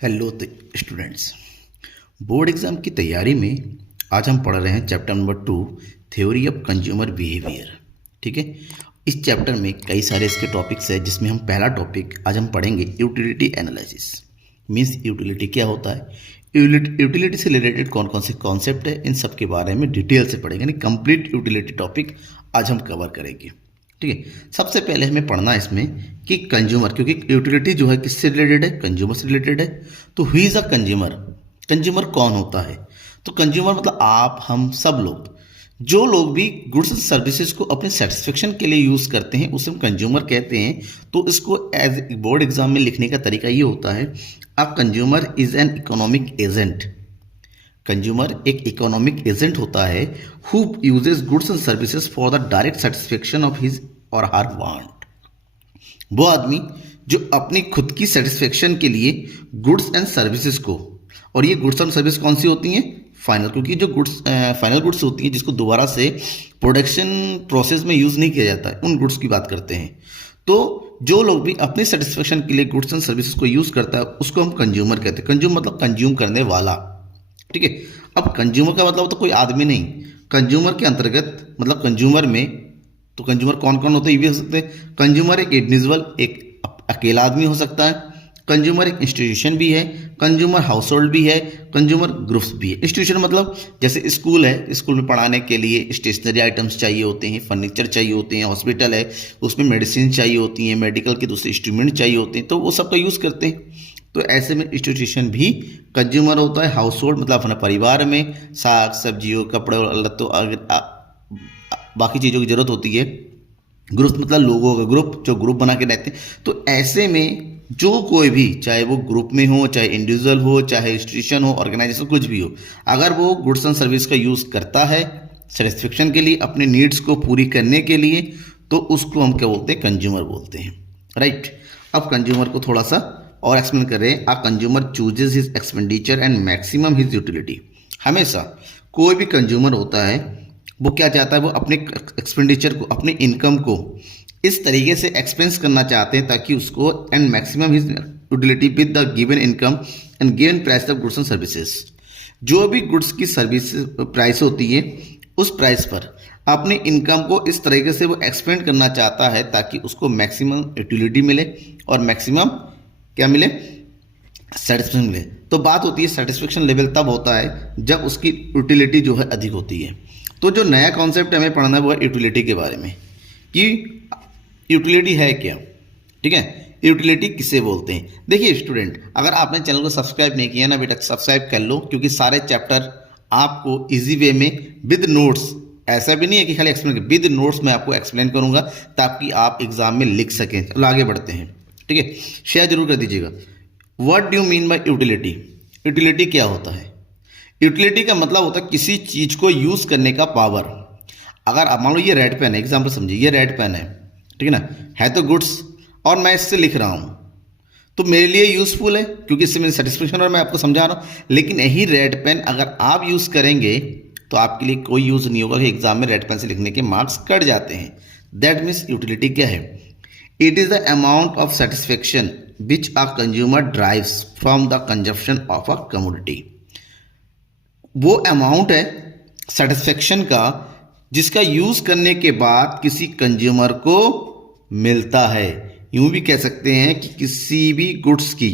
Hello students. Board exam की तैयारी में आज हम पढ़ रहे हैं chapter number 2, theory of consumer behaviour. ठीक है, इस चैप्टर में कई सारे इसके टॉपिक्स हैं, जिसमें हम पहला टॉपिक आज हम पढ़ेंगे यूटिलिटी एनालिसिस। मीन्स यूटिलिटी क्या होता है, यूटिलिटी से रिलेटेड कौन कौन से कॉन्सेप्ट है, इन सब के बारे में डिटेल से पढ़ेंगे। यानी कंप्लीट यूटिलिटी टॉपिक आज हम कवर करेंगे। ठीक है, सबसे पहले हमें पढ़ना है इसमें कि कंज्यूमर, क्योंकि यूटिलिटी जो है किससे रिलेटेड है, कंज्यूमर से रिलेटेड है। तो who is a consumer, consumer कौन होता है। तो कंज्यूमर मतलब आप, हम सब लोग, जो लोग भी गुड्स एंड सर्विसेज को अपने सेटिस्फेक्शन के लिए यूज़ करते हैं, उसे हम कंज्यूमर कहते हैं। तो इसको एज बोर्ड एग्जाम में लिखने का तरीका ये होता है, a consumer is an economic agent. Consumer एक इकोनॉमिक एजेंट होता है who uses goods and services for the direct satisfaction of his और हर वांट। वो आदमी जो अपनी खुद की सेटिस्फेक्शन के लिए गुड्स एंड सर्विसेज को, और ये गुड्स एंड सर्विस कौन सी होती हैं, फाइनल, क्योंकि जो गुड्स फाइनल गुड्स होती हैं जिसको दोबारा से प्रोडक्शन प्रोसेस में यूज़ नहीं किया जाता है, उन गुड्स की बात करते हैं। तो जो लोग भी अपनी सेटिस्फेक्शन के लिए गुड्स एंड सर्विसेज को यूज़ करता है उसको हम कंज्यूमर कहते हैं। कंज्यूम मतलब कंज्यूम करने वाला। ठीक है, अब कंज्यूमर का मतलब तो कोई आदमी नहीं, कंज्यूमर के अंतर्गत मतलब कंज्यूमर में, तो कंज्यूमर कौन कौन होते हैं ये भी हो सकते हैं। कंज्यूमर एक इंडिविजुअल, एक अकेला आदमी हो सकता है। कंज्यूमर एक इंस्टीट्यूशन भी है, कंज्यूमर हाउस होल्ड भी है, कंज्यूमर ग्रुप्स भी है। इंस्टीट्यूशन मतलब जैसे स्कूल है, स्कूल में पढ़ाने के लिए स्टेशनरी आइटम्स चाहिए होते हैं, फर्नीचर चाहिए होते हैं। हॉस्पिटल है, उसमें मेडिसिन चाहिए होती हैं, मेडिकल के दूसरे इंस्ट्रूमेंट चाहिए होते हैं, तो वो सब का यूज़ करते हैं। तो ऐसे में इंस्टीट्यूशन भी कंज्यूमर होता है। हाउस होल्ड मतलब अपने परिवार में साग सब्जियों, कपड़े और लत्तों, बाकी चीज़ों की ज़रूरत होती है। ग्रुप मतलब लोगों का ग्रुप, जो ग्रुप बना के रहते हैं। तो ऐसे में जो कोई भी, चाहे वो ग्रुप में हो, चाहे इंडिविजुअल हो, चाहे इंस्टीट्यूशन हो, ऑर्गेनाइजेशन, कुछ भी हो, अगर वो गुड्स एंड सर्विस का यूज़ करता है सेटिस्फेक्शन के लिए, अपने नीड्स को पूरी करने के लिए, तो उसको हम क्या बोलते हैं, कंज्यूमर बोलते हैं। राइट, अब कंज्यूमर को थोड़ा सा और एक्सप्लेन करें। A consumer chooses his expenditure and maximum his utility. हमेशा कोई भी कंज्यूमर होता है, वो क्या चाहता है, वो अपने एक्सपेंडिचर को, अपनी इनकम को इस तरीके से एक्सपेंस करना चाहते हैं ताकि उसको and maximum his utility with the given income and given price of goods and services. जो भी गुड्स की सर्विस प्राइस होती है, उस प्राइस पर अपनी इनकम को इस तरीके से वो एक्सपेंड करना चाहता है ताकि उसको मैक्सिमम यूटिलिटी मिले और मैक्सिमम क्या मिले, सेटिस्फेक्शन मिले। तो बात होती है सेटिस्फेक्शन लेवल तब होता है जब उसकी यूटिलिटी जो है अधिक होती है। तो जो नया कॉन्सेप्ट हमें पढ़ना है वो है यूटिलिटी के बारे में, कि यूटिलिटी है क्या। ठीक है, यूटिलिटी किसे बोलते हैं। देखिए स्टूडेंट, अगर आपने चैनल को सब्सक्राइब नहीं किया ना बेटा, सब्सक्राइब कर लो, क्योंकि सारे चैप्टर आपको इजी वे में विद नोट्स, ऐसा भी नहीं है कि खाली एक्सप्लेन, विद नोट्स मैं आपको एक्सप्लेन करूंगा ताकि आप एग्जाम में लिख सकें। चलो आगे बढ़ते हैं। ठीक है, शेयर जरूर कर दीजिएगा। What do mean by utility. Utility क्या होता है, यूटिलिटी का मतलब होता है किसी चीज को यूज करने का पावर। अगर आप मान लो ये रेड पेन है, एग्जाम्पल समझिए, ये रेड पेन है, ठीक है ना, है तो गुड्स, और मैं इससे लिख रहा हूं, तो मेरे लिए यूजफुल है क्योंकि इससे मेरी सेटिस्फेक्शन, और मैं आपको समझा रहा हूं। लेकिन यही रेड पेन अगर आप यूज करेंगे तो आपके लिए कोई यूज नहीं होगा, एग्जाम में रेड पेन से लिखने के मार्क्स कट जाते हैं। दैट मीन्स यूटिलिटी क्या है, it is the amount of satisfaction which a consumer drives from the consumption of a commodity. वो अमाउंट है सेटिस्फेक्शन का जिसका यूज करने के बाद किसी कंज्यूमर को मिलता है। यूं भी कह सकते हैं कि किसी भी गुड्स की,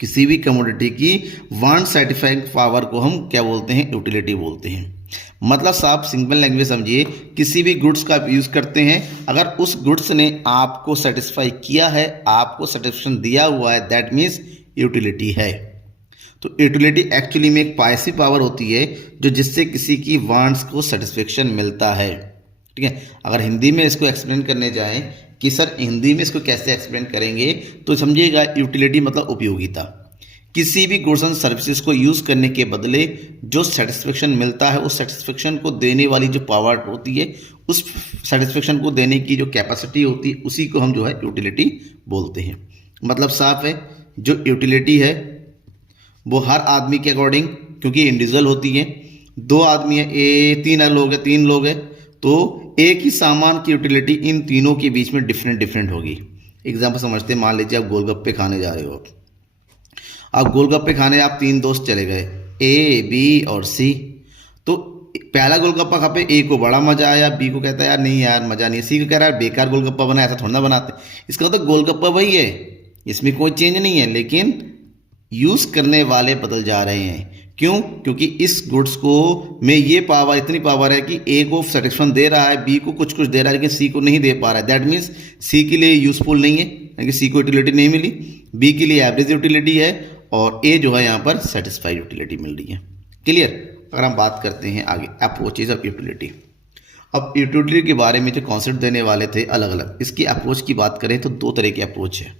किसी भी कमोडिटी की वांट सेटिस्फाइंग पावर को हम क्या बोलते हैं, यूटिलिटी बोलते हैं। मतलब साफ सिंपल लैंग्वेज समझिए, किसी भी गुड्स का आप यूज करते हैं, अगर उस गुड्स ने आपको सेटिस्फाई किया है, आपको सेटिस्फेक्शन दिया हुआ है, दैट मीन्स यूटिलिटी है। तो यूटिलिटी एक्चुअली में एक पैसिव पावर होती है जो जिससे किसी की वांट्स को सेटिस्फेक्शन मिलता है। ठीक है, अगर हिंदी में इसको एक्सप्लेन करने जाएं कि सर हिंदी में इसको कैसे एक्सप्लेन करेंगे, तो समझिएगा यूटिलिटी मतलब उपयोगिता। किसी भी गुड्स एंड सर्विसेज को यूज करने के बदले जो सेटिस्फेक्शन मिलता है, उस सेटिस्फेक्शन को देने वाली जो पावर होती है, उस सेटिस्फेक्शन को देने की जो कैपेसिटी होती है, उसी को हम जो है यूटिलिटी बोलते हैं। मतलब साफ है, जो यूटिलिटी है वो हर आदमी के अकॉर्डिंग, क्योंकि इंडिविजुअल होती है, दो आदमी है, तीन लोग हैं, तो एक ही सामान की यूटिलिटी इन तीनों के बीच में डिफरेंट होगी। एग्जाम्पल समझते हैं, मान लीजिए आप गोलगप्पे खाने जा रहे हो, अब गोलगप्पे खाने आप 3 दोस्त चले गए, ए बी और सी। तो पहला गोलगप्पा खा पे ए को बड़ा मजा आया, बी को कहता है यार नहीं यार मजा नहीं, सी को कह रहा है बेकार गोलगप्पा बना, ऐसा थोड़ा ना बनाते। इसका मतलब गोलगप्पा वही है, इसमें कोई चेंज नहीं है, लेकिन यूज करने वाले बदल जा रहे हैं। क्यों? क्योंकि इस गुड्स को में ये पावर, इतनी पावर है कि ए को सेटिस्फेक्शन दे रहा है, बी को कुछ कुछ दे रहा है, लेकिन सी को नहीं दे पा रहा है। दैट मीन्स सी के लिए यूजफुल नहीं है, यानी सी को यूटिलिटी नहीं मिली, बी के लिए एवरेज यूटिलिटी है, और ए जो है यहाँ पर सेटिस्फाइड यूटिलिटी मिल रही है। क्लियर? अगर हम बात करते हैं आगे अप्रोचेज ऑफ यूटिलिटी। अब यूटिलिटी के बारे में जो कॉन्सेप्ट देने वाले थे अलग अलग, इसकी अप्रोच की बात करें तो 2 तरह की अप्रोच है।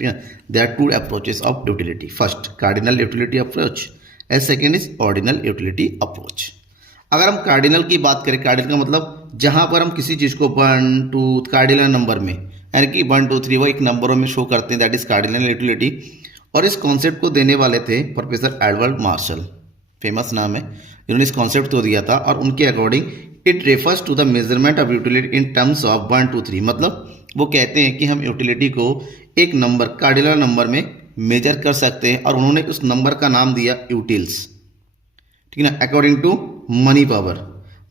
There are 2 approaches of utility. First cardinal utility approach and second is ordinal utility approach. अगर हम कार्डिनल की बात करें, कार्डिनल का मतलब जहां पर हम किसी चीज को 1 2 कार्डिनल नंबर में, यानी कि 1 2 3 वो एक नंबरों में शो करते हैं, दैट इज कार्डिनल यूटिलिटी। और इस कॉन्सेप्ट को देने वाले थे प्रोफेसर एडवर्ड मार्शल, फेमस नाम है, इन्होंने इस कॉन्सेप्ट को दिया था। और उनके according it refers to the measurement of utility in terms of 1 2 3। मतलब वो कहते हैं कि हम यूटिलिटी को एक नंबर, कार्डिनल नंबर में मेजर कर सकते हैं, और उन्होंने उस नंबर का नाम दिया यूटिल्स, ठीक है ना, according to money power.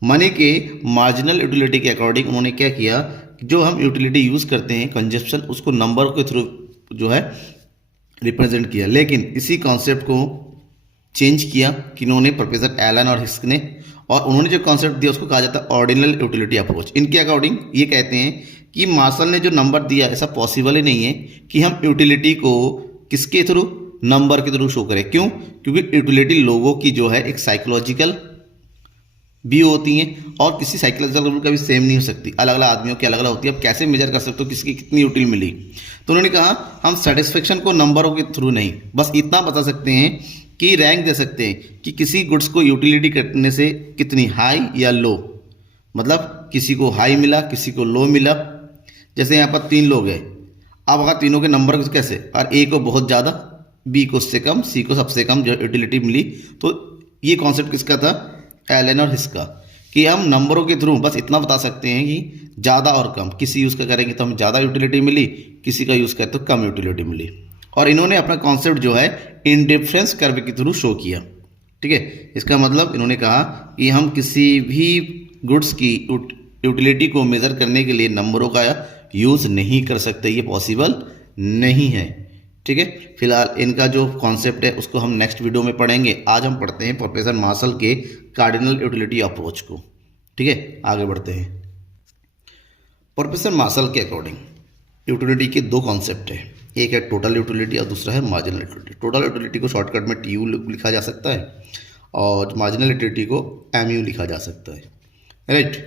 Money के मार्जिनल यूटिलिटी के अकॉर्डिंग उन्होंने क्या किया, जो हम यूटिलिटी यूज करते हैं कंजप्शन, उसको नंबर के थ्रू जो है रिप्रेजेंट किया। लेकिन इसी कॉन्सेप्ट को चेंज किया किन्होंने, प्रोफेसर एलन और हिस्क ने, और उन्होंने जो कॉन्सेप्ट दिया उसको कहा जाता है ऑर्डिनल यूटिलिटी अप्रोच। इनके अकॉर्डिंग ये कहते हैं कि मार्शल ने जो नंबर दिया, ऐसा पॉसिबल ही नहीं है कि हम यूटिलिटी को किसके थ्रू, नंबर के थ्रू शो करें। क्यों? क्योंकि यूटिलिटी लोगों की जो है एक साइकोलॉजिकल भी होती हैं, और किसी साइकोलॉजिकल का भी सेम नहीं हो सकती, अलग अलग आदमियों की अलग अलग होती है। अब कैसे मेजर कर सकते हो किसकी कितनी यूटिल मिली? तो उन्होंने कहा हम सेटिस्फेक्शन को नंबरों के थ्रू नहीं, बस इतना बता सकते हैं कि रैंक दे सकते हैं कि किसी गुड्स को यूटिलिटी करने से कितनी हाई या लो, मतलब किसी को हाई मिला, किसी को लो मिला। जैसे यहाँ पर 3 लोग हैं, अब अगर तीनों के नंबर कैसे, और ए को बहुत ज़्यादा, बी को उससे कम, सी को सबसे कम जो यूटिलिटी मिली। तो ये कॉन्सेप्ट किसका था? एलन और हिस्क का, कि हम नंबरों के थ्रू बस इतना बता सकते हैं कि ज़्यादा और कम, किसी यूज़ का करेंगे तो हमें ज़्यादा यूटिलिटी मिली, किसी का यूज़ करें तो कम यूटिलिटी मिली। और इन्होंने अपना कॉन्सेप्ट जो है इंडिफरेंस कर्व के थ्रू शो किया, ठीक है। इसका मतलब इन्होंने कहा कि हम किसी भी गुड्स की यूटिलिटी को मेज़र करने के लिए नंबरों का यूज़ नहीं कर सकते, ये पॉसिबल नहीं है, ठीक है। फिलहाल इनका जो कॉन्सेप्ट है उसको हम नेक्स्ट वीडियो में पढ़ेंगे। आज हम पढ़ते हैं प्रोफेसर मार्शल के कार्डिनल यूटिलिटी अप्रोच को, ठीक है। आगे बढ़ते हैं। प्रोफेसर मार्शल के अकॉर्डिंग यूटिलिटी के 2 कॉन्सेप्ट है, एक है टोटल यूटिलिटी और दूसरा है मार्जिनल यूटिलिटी। टोटल यूटिलिटी को शॉर्टकट में टीयू लिखा जा सकता है, और मार्जिनल यूटिलिटी को एमयू लिखा जा सकता है, राइट।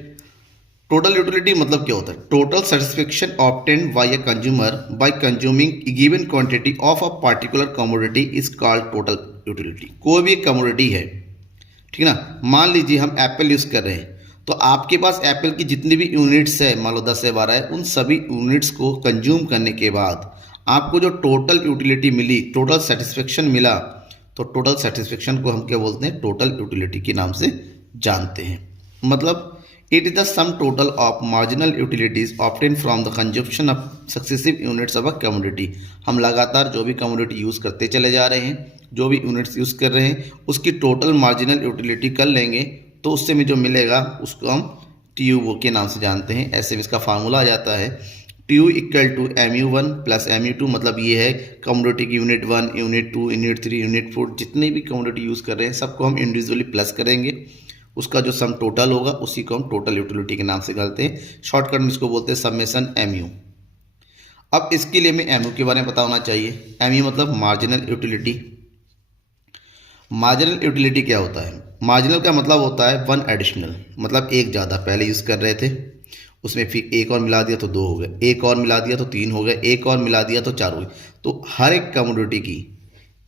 टोटल यूटिलिटी मतलब क्या होता है? Total satisfaction obtained by a consumer bye consuming given quantity of a particular commodity is called total utility. कोई भी एक कमोडिटी है, ठीक है ना, मान लीजिए हम एप्पल यूज़ कर रहे हैं, तो आपके पास एप्पल की जितनी भी यूनिट्स है, मान लो 10 से 12 है, उन सभी यूनिट्स को कंज्यूम करने के बाद आपको जो टोटल यूटिलिटी मिली, टोटल सेटिस्फेक्शन मिला, तो टोटल सेटिस्फेक्शन को हम क्या बोलते हैं? टोटल यूटिलिटी के नाम से जानते हैं। मतलब it is the sum total of marginal utilities obtained from the consumption of successive units of a commodity। हम लगातार जो भी कमोडिटी यूज़ करते चले जा रहे हैं, जो भी यूनिट्स यूज़ कर रहे हैं, उसकी टोटल मार्जिनल यूटिलिटी कर लेंगे, तो उससे में जो मिलेगा उसको हम TU के नाम से जानते हैं। ऐसे भी इसका फार्मूला आ जाता है, TU equal to MU1 plus MU2। मतलब ये है कमोडिटी की यूनिट 1, यूनिट 2, यूनिट 3, यूनिट 4, जितने भी कमोडिटी यूज़ कर रहे हैं सबको हम इंडिविजुअली प्लस करेंगे, उसका जो सम टोटल होगा उसी को हम टोटल यूटिलिटी के नाम से करते हैं। शॉर्टकट में इसको बोलते हैं समेशन MU। अब इसके लिए हमें MU के बारे में पता होना चाहिए। MU मतलब मार्जिनल यूटिलिटी। मार्जिनल यूटिलिटी क्या होता है? मार्जिनल का मतलब होता है 1 एडिशनल, मतलब एक ज़्यादा पहले यूज़ कर रहे थे, उसमें फिर एक और मिला दिया तो 2 हो गए, एक और मिला दिया तो 3 हो गए, एक और मिला दिया तो 4 हो गए। तो हर एक कमोडिटी की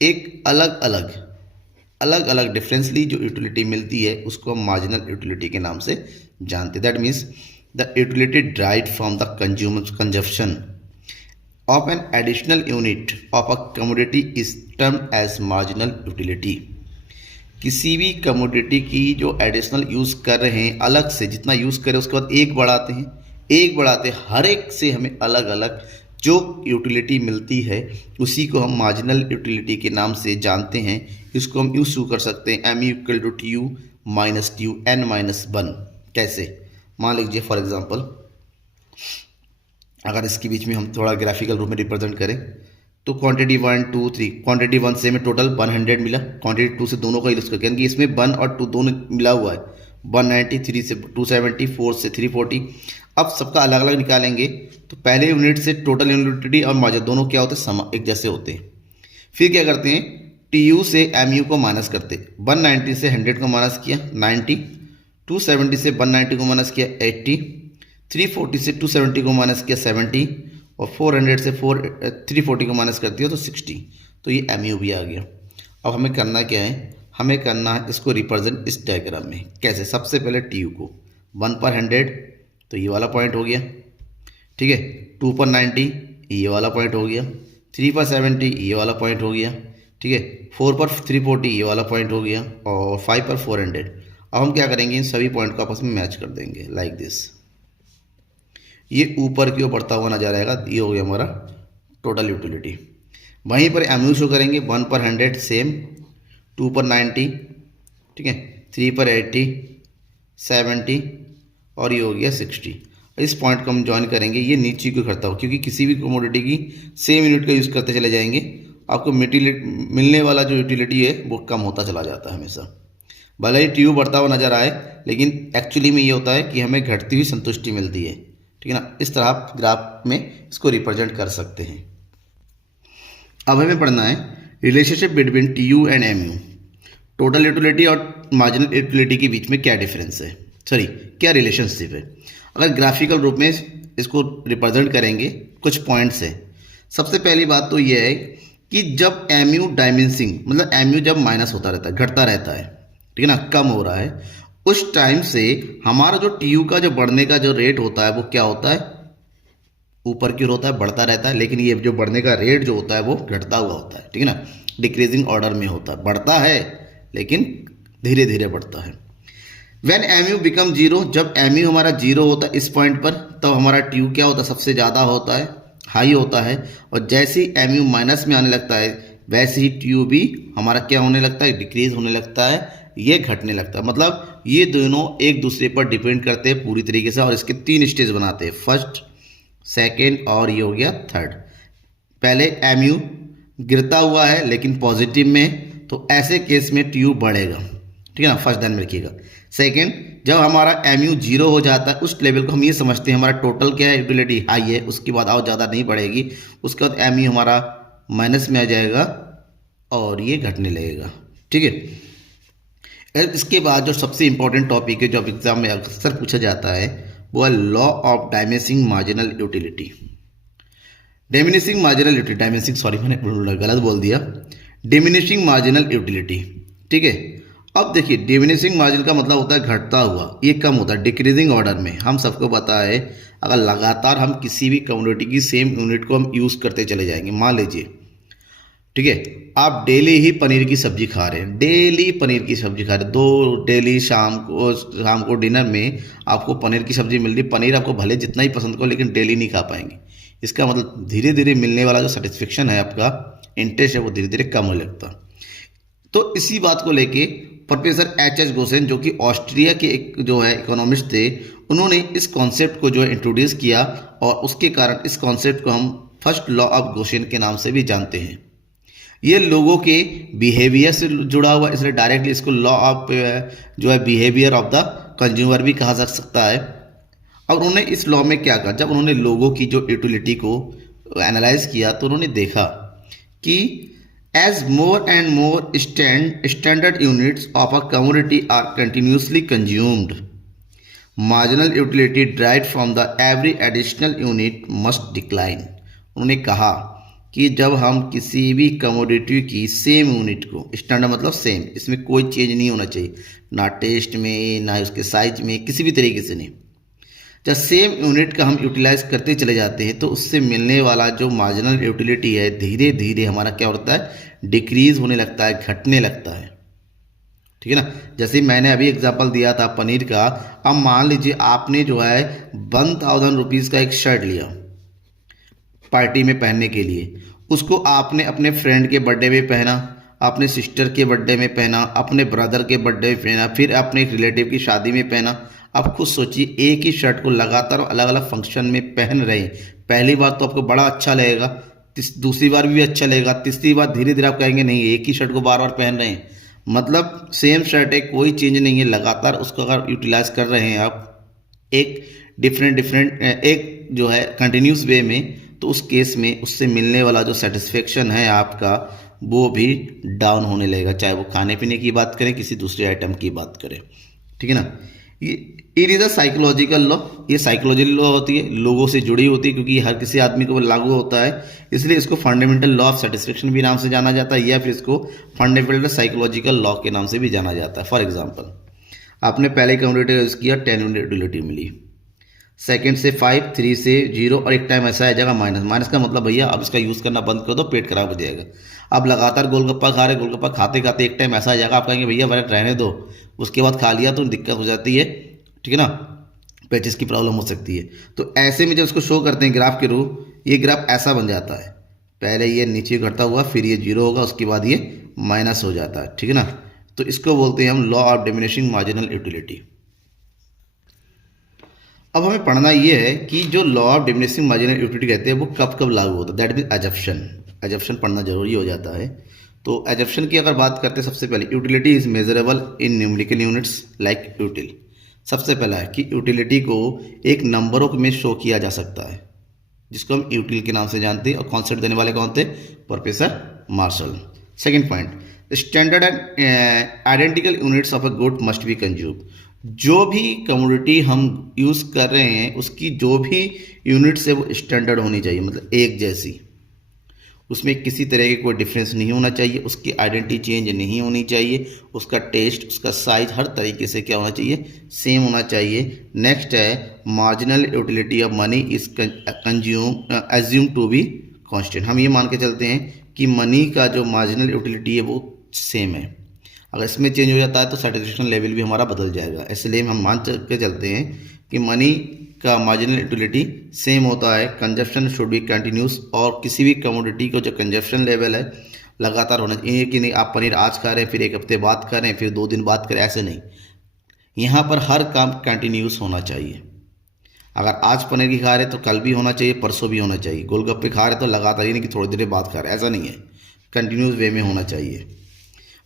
एक अलग अलग डिफरेंसली जो यूटिलिटी मिलती है उसको हम मार्जिनल यूटिलिटी के नाम से जानते हैं। That means the utility derived from the consumption of an additional unit of a commodity is termed as marginal utility. किसी भी कमोडिटी की जो एडिशनल यूज़ कर रहे हैं, अलग से जितना यूज़ करें उसके बाद एक बढ़ाते हैं, हर एक से हमें अलग अलग जो यूटिलिटी मिलती है उसी को हम मार्जिनल यूटिलिटी के नाम से जानते हैं। इसको हम यूज कर सकते हैं M equal to T U minus T U N minus one. कैसे? मान लीजिए फॉर एग्जांपल अगर इसके बीच में हम थोड़ा ग्राफिकल रूप में रिप्रेजेंट करें तो क्वांटिटी 1 2 3, क्वांटिटी 1 से हमें टोटल 100 मिला, क्वांटिटी 2 से दोनों का यूज करके, यानी इसमें 1 और 2 दोनों मिला हुआ है। 190, 3 से 270, 4 से 340। अब सबका अलग अलग निकालेंगे तो पहले यूनिट से टोटल यूनिटी और मार्जिन दोनों क्या होते हैं, एक जैसे होते हैं। फिर क्या करते हैं, टी यू से एम यू को माइनस करते, 190 से 100 को माइनस किया 90, 270 से 190 को माइनस किया 80, 340 से 270 को माइनस किया 70 और 400 से 340 को माइनस कर दिया तो 60। तो ये एम यू भी आ गया। अब हमें करना क्या है, हमें करना है इसको रिप्रेजेंट इस डायग्राम में। कैसे? सबसे पहले टी यू को 1 पर 100 तो ये वाला पॉइंट हो गया, ठीक है। 2 पर 90 ये वाला पॉइंट हो गया, 3 पर 70 ये वाला पॉइंट हो गया, ठीक है। 4 पर 340 ये वाला पॉइंट हो गया और 5 पर 400। अब हम क्या करेंगे, इन सभी पॉइंट को आपस में मैच कर देंगे लाइक दिस। ये ऊपर की ओर बढ़ता हुआ नजर आएगा, ये हो गया हमारा टोटल यूटिलिटी। वहीं पर एम यू शो करेंगे 1 पर 100 सेम, 2 पर 90, ठीक है, 3 पर 80, 70 और ये हो गया 60। इस पॉइंट को हम ज्वाइन करेंगे, ये नीचे को करता हो क्योंकि किसी भी कमोडिटी की सेम यूनिट का यूज़ करते चले जाएंगे, आपको मिलने वाला जो यूटिलिटी है वो कम होता चला जाता है हमेशा। भले ही टी यू बढ़ता हुआ नजर आए लेकिन एक्चुअली में ये होता है कि हमें घटती हुई संतुष्टि मिलती है, ठीक है ना। इस तरह आप ग्राफ में इसको रिप्रेजेंट कर सकते हैं। अब हमें पढ़ना है relationship between T U and M U. Total utility और मार्जिनल यूटिलिटी के बीच में क्या डिफरेंस है, क्या रिलेशनशिप है। अगर ग्राफिकल रूप में इसको रिप्रेजेंट करेंगे कुछ पॉइंट्स है। सबसे पहली बात तो यह है कि जब एम यू डायमेंसिंग मतलब एम यू जब माइनस होता रहता है, घटता रहता है, ठीक है ना, कम हो रहा है, उस टाइम से हमारा जो टी यू का जो बढ़ने का जो रेट होता है वो क्या होता है, ऊपर की ओर होता है, बढ़ता रहता है। लेकिन ये जो बढ़ने का रेट जो होता है वो घटता हुआ होता है, ठीक है ना, डिक्रीजिंग ऑर्डर में होता है, बढ़ता है लेकिन धीरे धीरे बढ़ता है। When M U become zero, जब एम यू हमारा जीरो होता है इस पॉइंट पर, तब हमारा टी यू क्या होता है, सबसे ज़्यादा होता है, हाई होता है। और जैसे ही एम यू माइनस में आने लगता है वैसे ही टी यू भी हमारा क्या होने लगता है, डिक्रीज होने लगता है, ये घटने लगता है। मतलब ये दोनों एक दूसरे पर डिपेंड करते हैं पूरी तरीके से और इसके 3 स्टेज बनाते हैं, फर्स्ट, सेकेंड और ये हो गया थर्ड। पहले एम यू गिरता हुआ है लेकिन पॉजिटिव में, तो ऐसे केस में टी यू बढ़ेगा, ठीक है ना, फर्स्ट ध्यान में रखिएगा। सेकेंड, जब हमारा एम यू जीरो हो जाता है उस लेवल को हम ये समझते हैं हमारा टोटल क्या है, यूटिलिटी हाई है, उसके बाद और ज़्यादा नहीं बढ़ेगी, उसके बाद एम यू हमारा माइनस में आ जाएगा और ये घटने लगेगा, ठीक है। इसके बाद जो सबसे इंपॉर्टेंट टॉपिक है जो एग्जाम में अक्सर पूछा जाता है वो है law of dimensing marginal utility. Diminishing marginal utility, dimensing sorry मैंने गलत बोल दिया, डिमिनिशिंग मार्जिनल यूटिलिटी, ठीक है। अब देखिए डिमिनिशिंग मार्जिन का मतलब होता है घटता हुआ, ये कम होता है, डिक्रीजिंग ऑर्डर में। हम सबको पता है अगर लगातार हम किसी भी कमोडिटी की सेम यूनिट को हम यूज़ करते चले जाएंगे, मान लीजिए, ठीक है, आप डेली ही पनीर की सब्जी खा रहे हैं, डेली पनीर की सब्जी खा रहे हैं, डेली शाम को डिनर में आपको पनीर की सब्जी मिल रही, पनीर आपको भले जितना ही पसंद करो लेकिन डेली नहीं खा पाएंगे। इसका मतलब धीरे धीरे मिलने वाला जो सेटिस्फेक्शन है, आपका इंटरेस्ट है, वो धीरे धीरे कम होने लगता। तो इसी बात को लेके प्रोफेसर एच गोसेन जो कि ऑस्ट्रिया के एक जो है इकोनॉमिस्ट थे, उन्होंने इस कॉन्सेप्ट को जो है इंट्रोड्यूस किया और उसके कारण इस कॉन्सेप्ट को हम फर्स्ट लॉ ऑफ गोसेन के नाम से भी जानते हैं। ये लोगों के बिहेवियर से जुड़ा हुआ, इसलिए डायरेक्टली इसको लॉ ऑफ जो है बिहेवियर ऑफ द कंज्यूमर भी कहा जा सकता है। और उन्होंने इस लॉ में क्या कहा, जब उन्होंने लोगों की जो यूटिलिटी को एनालाइज किया तो उन्होंने देखा कि as more and more standard units of a commodity are continuously consumed, marginal utility derived from the every additional unit must decline. उन्होंने कहा कि जब हम किसी भी कमोडिटी की सेम यूनिट को, स्टैंडर्ड मतलब सेम, इसमें कोई चेंज नहीं होना चाहिए, ना टेस्ट में ना उसके साइज में, किसी भी तरीके से नहीं, जब सेम यूनिट का हम यूटिलाइज करते चले जाते हैं तो उससे मिलने वाला जो मार्जिनल यूटिलिटी है धीरे धीरे हमारा क्या होता है, डिक्रीज होने लगता है, घटने लगता है, ठीक है ना। जैसे मैंने अभी एग्जांपल दिया था पनीर का, अब मान लीजिए आपने जो है 1000 रुपीज़ का एक शर्ट लिया, पार्टी में पहनने के लिए, उसको आपने अपने फ्रेंड के बर्थडे में पहना, अपने सिस्टर के बर्थडे में पहना, अपने ब्रदर के बर्थडे में पहना, फिर अपने एक रिलेटिव की शादी में पहना। आप खुद सोचिए, एक ही शर्ट को लगातार अलग अलग फंक्शन में पहन रहे हैं। पहली बार तो आपको बड़ा अच्छा लगेगा, दूसरी बार भी अच्छा लगेगा, तीसरी बार धीरे धीरे आप कहेंगे नहीं एक ही शर्ट को बार बार पहन रहे हैं। मतलब सेम शर्ट है, कोई चेंज नहीं है, लगातार उसको अगर यूटिलाइज कर रहे हैं आप एक डिफरेंट एक जो है कंटिन्यूस वे में, तो उस केस में उससे मिलने वाला जो सेटिस्फेक्शन है आपका वो भी डाउन होने लगेगा, चाहे वो खाने पीने की बात करें, किसी दूसरे आइटम की बात करें। ठीक है ना। It is a psychological law, ये साइकोलॉजिकल लॉ होती है, लोगों से जुड़ी होती है, क्योंकि हर किसी आदमी को लागू होता है, इसलिए इसको फंडामेंटल लॉ ऑफ सेटिस्फेक्शन भी नाम से जाना जाता है, या फिर इसको फंडामेंटल साइकोलॉजिकल लॉ के नाम से भी जाना जाता है। फॉर एग्जाम्पल, आपने पहले कम्युनिटी यूज़ किया, 10 यूनिट यूटिलिटी मिली, सेकंड से 5, 3 से 0, और एक टाइम ऐसा आ जाएगा माइनस का मतलब भैया अब इसका यूज़ करना बंद कर दो, पेट खराब हो जाएगा। अब लगातार गोलगप्पा खा रहे, गोलगप्पा खाते खाते एक टाइम ऐसा आ जाएगा, आप कहेंगे भैया बड़ा रहने दो, उसके बाद खा लिया तो दिक्कत हो जाती है। ठीक है ना, पेचिस की प्रॉब्लम हो सकती है। तो ऐसे में जब इसको शो करते हैं ग्राफ के रू, ये ग्राफ ऐसा बन जाता है, पहले ये नीचे घटता हुआ, फिर ये 0 होगा, उसके बाद ये माइनस हो जाता है। ठीक है ना, तो इसको बोलते हैं हम law of diminishing marginal utility. अब हमें पढ़ना ये है कि जो law of diminishing marginal utility कहते हैं वो कब कब लागू होता है, दैट मीन एजप्शन। एजप्शन पढ़ना जरूरी हो जाता है। तो एजप्शन की अगर बात करते हैं, सबसे पहले utility is measurable in numerical units like यूटिल। सबसे पहला है कि यूटिलिटी को एक नंबरों में शो किया जा सकता है, जिसको हम यूटिल के नाम से जानते हैं, और कॉन्सेप्ट देने वाले कौन थे, professor Marshall. Second point, standard and identical units of a good must be consume. जो भी कमोडिटी हम यूज़ कर रहे हैं उसकी जो भी यूनिट्स है वो स्टैंडर्ड होनी चाहिए, मतलब एक जैसी, उसमें किसी तरह के कोई डिफरेंस नहीं होना चाहिए, उसकी आइडेंटिटी चेंज नहीं होनी चाहिए, उसका टेस्ट, उसका साइज हर तरीके से क्या होना चाहिए, सेम होना चाहिए। नेक्स्ट है marginal utility of money is assume to be constant. हम ये मान के चलते हैं कि मनी का जो मार्जिनल यूटिलिटी है वो सेम है, अगर इसमें चेंज हो जाता है तो सेटिस्फेक्शन लेवल भी हमारा बदल जाएगा। इसलिए हम मान के चलते हैं कि मनी का मार्जिनल यूटिलिटी सेम होता है, कंजप्शन शुड बी कंटिन्यूस, और किसी भी कमोडिटी को जो कंजप्शन लेवल है लगातार होना चाहिए, कि नहीं आप पनीर आज खा रहे हैं, फिर एक हफ्ते बाद खा रहे हैं, फिर 2 दिन बाद करें, ऐसे नहीं। यहाँ पर हर काम कंटिन्यूस होना चाहिए। अगर आज पनीर की खा रहे तो कल भी होना चाहिए, परसों भी होना चाहिए। गोलगप्पे खा रहे तो लगातार ही नहीं कि थोड़ी देर बाद खा रहे, ऐसा नहीं है, कंटिन्यूस वे में होना चाहिए।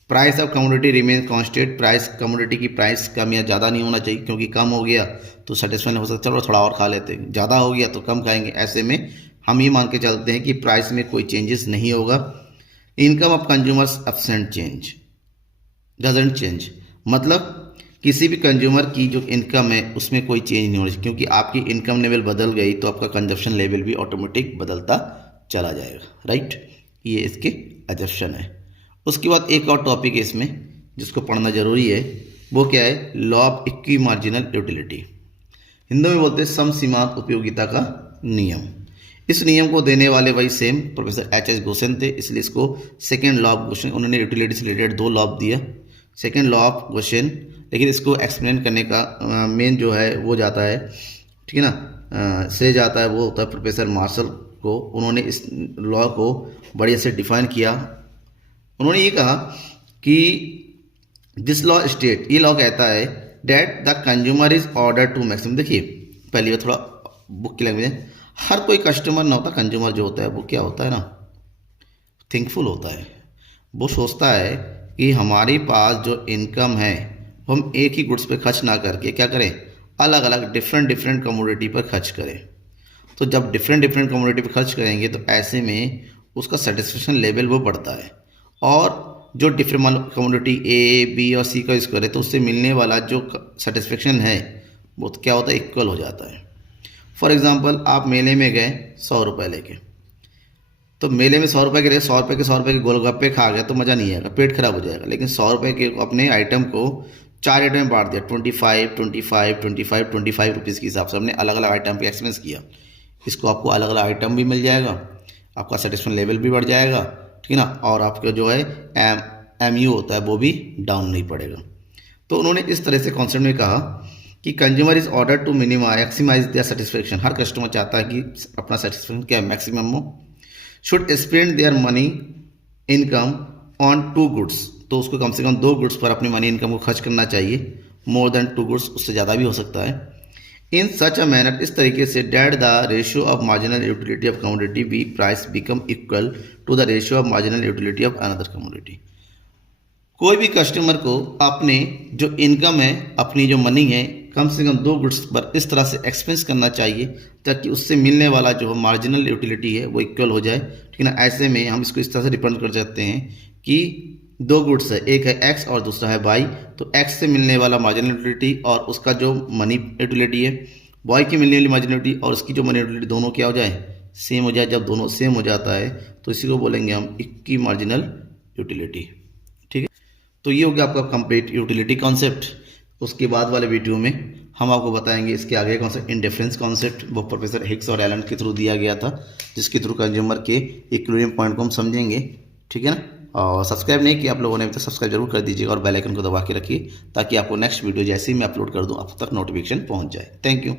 Price of commodity remain constant, price commodity की प्राइस कम या ज़्यादा नहीं होना चाहिए, क्योंकि कम हो गया तो सेटिस्फाई हो सकता है, चलो थोड़ा और खा लेते हैं, ज़्यादा हो गया तो कम खाएंगे। ऐसे में हम ये मान के चलते हैं कि प्राइस में कोई चेंजेस नहीं होगा। Income of consumers absent change, doesn't change, मतलब किसी भी कंज्यूमर की जो इनकम है उसमें कोई चेंज नहीं होना चाहिए, क्योंकि आपकी इनकम लेवल बदल गई तो आपका कंजप्शन लेवल भी ऑटोमेटिक बदलता चला जाएगा। राइट, ये इसके एजप्शन है। उसके बाद एक और टॉपिक है इसमें जिसको पढ़ना जरूरी है, वो क्या है, law of equi marginal utility. Hindi में बोलते हैं सम सीमांत उपयोगिता का नियम। इस नियम को देने वाले वही सेम प्रोफेसर एच घोषण थे, इसलिए इसको सेकेंड लॉ ऑफ घोषण, उन्होंने यूटिलिटी से रिलेटेड 2 लॉ दिया, सेकेंड लॉ ऑफ घोषण। लेकिन इसको एक्सप्लेन करने का मेन जो है वो जाता है, ठीक है ना, से जाता है वो होता है प्रोफेसर मार्शल को। उन्होंने इस लॉ को बढ़िया से डिफाइन किया। उन्होंने ये कहा कि दिस लॉ स्टेट, ये लॉ कहता है that the consumer is order to maximum. देखिए पहले ये थोड़ा बुक की लैंग्वेज है, हर कोई कस्टमर ना होता, कंज्यूमर जो होता है वो क्या होता है ना, थिंकफुल होता है। वो सोचता है कि हमारे पास जो इनकम है वो हम एक ही गुड्स पे खर्च ना करके क्या करें, अलग अलग डिफरेंट कमोडिटी पर खर्च करें। तो जब डिफरेंट कमोडिटी पर खर्च करेंगे तो ऐसे में उसका सेटिस्फेक्शन लेवल वो बढ़ता है, और जो डिफरेंट कमोडिटी ए बी और सी का यूज़ करें तो उससे मिलने वाला जो सेटिस्फेक्शन है वो क्या होता है, इक्वल हो जाता है। फॉर एग्जांपल आप मेले में गए 100 रुपये लेके, तो मेले में 100 रुपये के लिए 100 रुपये के गोलगप्पे खा गए तो मज़ा नहीं आएगा, पेट खराब हो जाएगा। लेकिन 100 रुपये के अपने आइटम को 4 आइटम में बांट दिया, 25 रुपीज़ के हिसाब से हमने अलग अलग आइटम पे एक्सपेंस किया। इसको आपको अलग अलग आइटम भी मिल जाएगा, आपका सेटिस्फेक्शन लेवल भी बढ़ जाएगा, ठीक है ना, और आपका जो है MU होता है वो भी डाउन नहीं पड़ेगा। तो उन्होंने इस तरह से कॉन्सेप्ट में कहा कि consumer is order to maximise their satisfaction, हर कस्टमर चाहता है कि अपना सेटिस्फेक्शन क्या मैक्सिमम हो। Should spend their money income on 2 goods, तो उसको कम से कम 2 गुड्स पर अपनी मनी इनकम को खर्च करना चाहिए। मोर देन 2 गुड्स, उससे ज़्यादा भी हो सकता है। इन सच अ मैनर, इस तरीके से that the ratio of marginal utility of commodity B price become equal to the ratio of marginal utility of another commodity. कोई भी कस्टमर को अपने जो इनकम है, अपनी जो मनी है, कम से कम 2 गुड्स पर इस तरह से एक्सपेंस करना चाहिए ताकि उससे मिलने वाला जो मार्जिनल यूटिलिटी है वो इक्वल हो जाए, ठीक है ना। ऐसे में हम इसको इस तरह से रिप्रेजेंट कर सकते हैं कि 2 गुड्स है, एक है एक्स और दूसरा है वाई, तो एक्स से मिलने वाला मार्जिनल यूटिलिटी और उसका जो मनी यूटिलिटी है, वाई की मिलने वाली मार्जिनल यूटिलिटी और उसकी जो मनी यूटिलिटी, दोनों क्या हो जाए, सेम हो जाए। जब दोनों सेम हो जाता है तो इसी को बोलेंगे हम इक्वी मार्जिनल यूटिलिटी, ठीक है। तो ये हो गया आपका कंप्लीट यूटिलिटी कॉन्सेप्ट। उसके बाद वाले वीडियो में हम आपको बताएंगे इसके आगे कॉन्सेप्ट इंडिफरेंस कॉन्सेप्ट, वो प्रोफेसर हिक्स और एलन के थ्रू दिया गया था, जिसके थ्रू कंज्यूमर के इक्विलिब्रियम पॉइंट को हम समझेंगे, ठीक है ना। और सब्सक्राइब नहीं किया आप लोगों ने अभी तक, सब्सक्राइब जरूर कर दीजिएगा और बेल आइकन को दबा के रखिए ताकि आपको नेक्स्ट वीडियो जैसे ही मैं अपलोड कर दूं आप तक नोटिफिकेशन पहुंच जाए। Thank you.